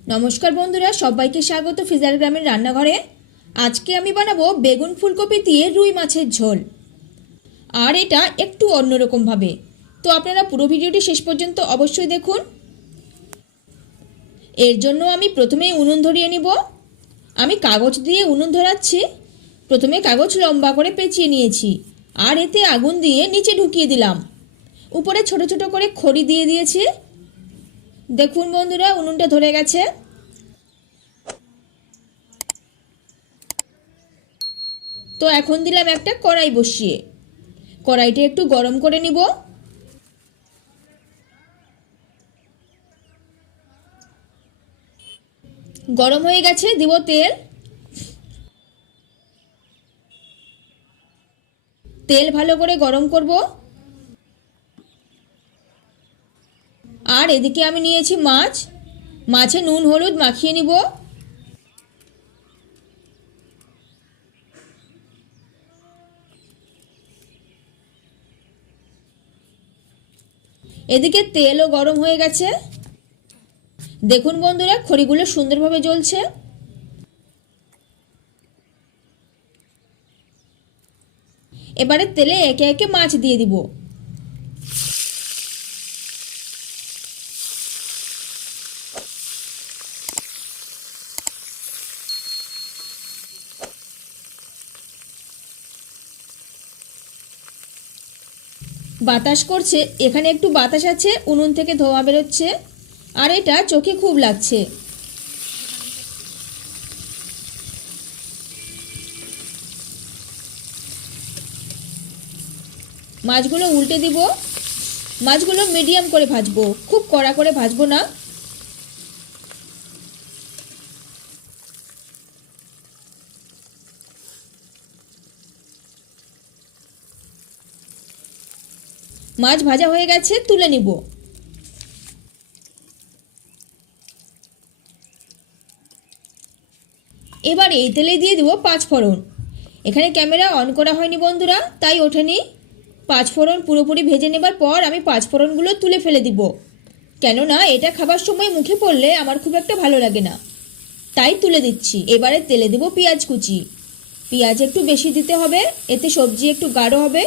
नमस्कार बंधुरा सबाइके स्वागत फिजार ग्रामीण रान्नाघरे। आज के आमी बानाबो बेगुन फुलकपि दिये रुई माछेर झोल और एटा एकटू अन्यरकम भावे। तो आपनारा पुरो भिडियोटी शेष पर्यन्त अवश्यई देखुन। एर जोन्नो आमी प्रथमेई उनुन धरिये निब। आमी कागज दिये उनुन धराच्छि। प्रथमे कागज लम्बा करे पेचिये नियेछि और एते आगुन दिये नीचे ढुकिये दिलाम। उपरे छोटो छोटो करे खড়ি दिये दियेछि। देखुन बंधुरा उनुनटा धरे गेছে। तो एखन दिलाम एकटा कड़ाई बसिए कड़ाईटा एकटू गरम करे निब। गरम हये गेছে দিব तेल। तेल भालो करे गरम करब और एदिके आमी नियेछि माछ। माछे नुन हलुद माखिए निब। एदिके तेलও गरम হয়ে গেছে। দেখুন বন্ধুরা খড়িগুলো সুন্দরভাবে জ্বলছে। এবারে তেলে একে একে মাছ দিয়ে দিব। বাতাস করছে, এখানে একটু বাতাস আছে, উনুন থেকে ধোঁয়া বেরোচ্ছে আর এটা চোখে খুব লাগছে। মাছগুলো উল্টে দিব। মাছগুলো মিডিয়াম করে ভাজবো, খুব কড়া করে ভাজবো না। মাছ ভাজা হয়ে গেছে, তুলে নিব। এবার এই তেলে দিয়ে দিব পাঁচ ফোড়ন। এখানে ক্যামেরা অন করা হয়নি বন্ধুরা, তাই ওঠেনি। পাঁচ ফোড়ন পুরোপুরি ভেজে নেবার পর আমি পাঁচ ফোড়নগুলো তুলে ফেলে দিব, কেননা এটা খাবার সময় মুখে পড়লে আমার খুব একটা ভালো লাগে না, তাই তুলে দিচ্ছি। এবারে তেলে দেব পেঁয়াজ কুচি। পেঁয়াজ একটু বেশি দিতে হবে, এতে সবজি একটু গাঢ় হবে।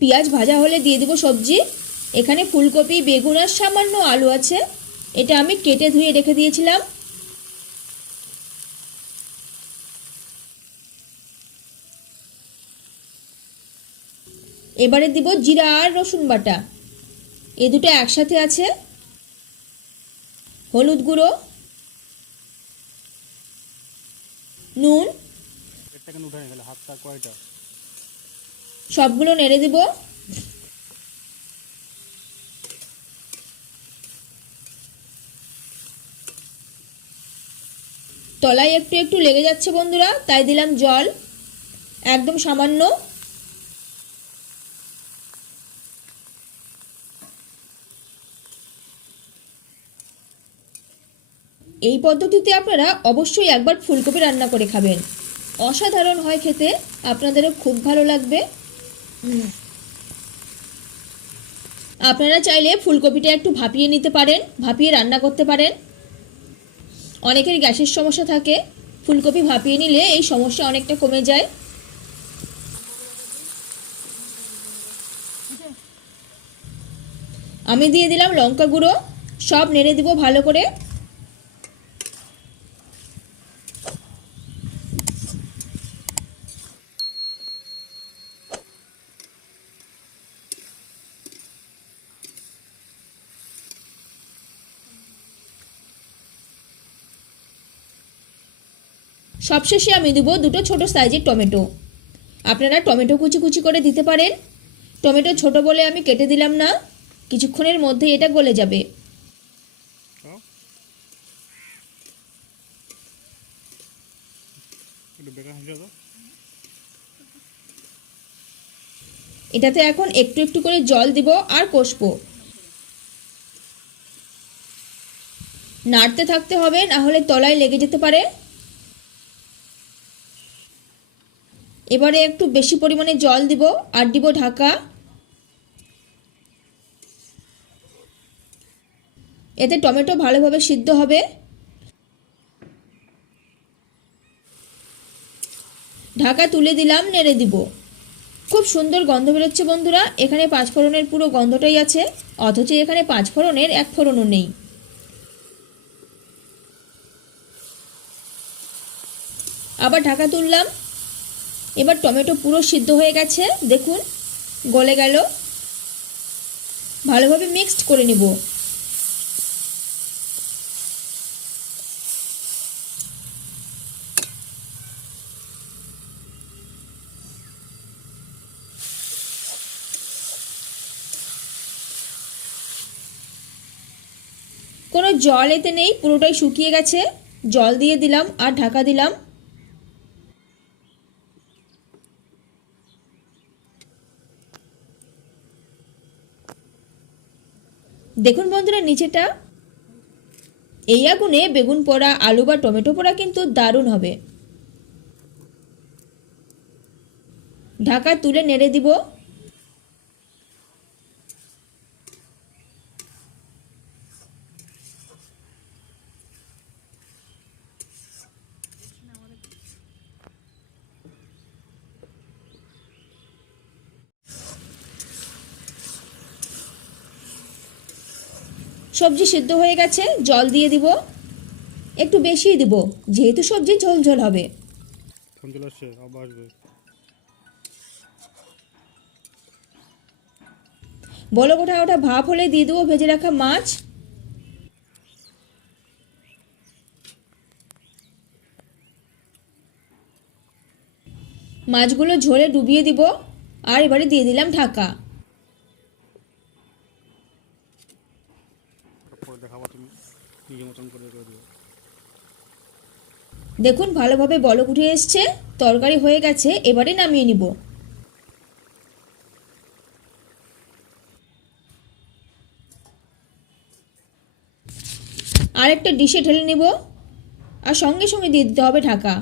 পেঁয়াজ ভাজা হলে দিয়ে দেব সবজি। এখানে ফুলকপি, বেগুন আর সামান্য আলু আছে, এটা আমি কেটে ধুয়ে রেখে দিয়েছিলাম। এবারে দিব জিরা আর রসুন বাটা, এই দুটো একসাথে আছে। হলুদ গুঁড়ো, নুন, সবগুলো নেড়ে দেব। তলায় একটু একটু লেগে যাচ্ছে বন্ধুরা, তাই দিলাম জল, একদম সামান্য। এই পদ্ধতিতে আপনারা অবশ্যই একবার ফুলকপি রান্না করে খাবেন, অসাধারণ হয় খেতে, আপনাদেরও খুব ভালো লাগবে। আপনারা চাইলে ফুলকপিটা একটু ভাপিয়ে নিতে পারেন, ভাপিয়ে রান্না করতে পারেন। অনেকের গ্যাসের সমস্যা থাকে, ফুলকপি ভাপিয়ে নিলে এই সমস্যা অনেকটা কমে যায়। আমি দিয়ে দিলাম লঙ্কা গুঁড়ো, সব নেড়ে দিব ভালো করে। সবশেষে আমি দেব দুটো ছোট সাইজের টমেটো। আপনারা টমেটো কুচি কুচি করে দিতে পারেন। টমেটো ছোট বলে আমি কেটে দিলাম না, কিছুক্ষণের মধ্যে এটা গলে যাবে। এটাতে এখন একটু একটু করে জল দিব আর কষবো। নাড়তে থাকতে হবে, না হলে তলায় লেগে যেতে পারে। এবারে একটু বেশি পরিমাণে জল দিব আর দিব ঢাকা। এতে টমেটো ভালোভাবে সিদ্ধ হবে। ঢাকা তুলে দিলাম, নেড়ে দিব। খুব সুন্দর গন্ধ বেরোচ্ছে বন্ধুরা। এখানে পাঁচফোড়নের পুরো গন্ধটাই আছে, অথচ এখানে পাঁচফোড়নের এক ফোড়নও নেই। আবার ঢাকা তুললাম। এবার টমেটো পুরো সিদ্ধ হয়ে গেছে, দেখুন গলে গেল। ভালোভাবে মিক্সড করে নিব। কোনো জল এতে নেই, পুরোটাই শুকিয়ে গেছে। জল দিয়ে দিলাম আর ঢাকা দিলাম। দেখুন বন্ধুরা নিচেটা। এই আগুনে বেগুন পোড়া, আলু বা টমেটো পোড়া কিন্তু দারুণ হবে। ঢাকা তুলে নেড়ে দিব। সবজি সিদ্ধ হয়ে গেছে, জল দিয়ে দিব। একটু বেশিই দিব, যেহেতু সবজি ঝোল ঝোল হবে। বলক ওঠা ওঠা ভাপ হলে দিয়ে দেবো ভেজে রাখা মাছ। মাছগুলো ঝোলে ডুবিয়ে দিব আর এবারে দিয়ে দিলাম ঢাকা। দেখুন ভালোভাবে বলক উঠে এসছে, তরকারি হয়ে গেছে। এবারে নামিয়ে নিব। আর একটা ডিশে ঢেলে নিব আর সঙ্গে সঙ্গে দিয়ে দিতে হবে ঢাকা।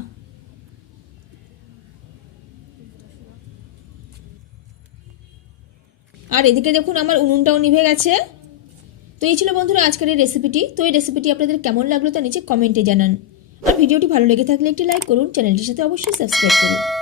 আর এদিকে দেখুন আমার উনুনটাও নিভে গেছে। তো এই ছিল বন্ধুরা আজকের এই রেসিপিটি। তো এই রেসিপিটি আপনাদের কেমন লাগলো তা নিচে কমেন্টে জানান। আর ভিডিওটি ভালো লেগে থাকলে একটি লাইক করুন, চ্যানেলটির সাথে অবশ্যই সাবস্ক্রাইব করুন।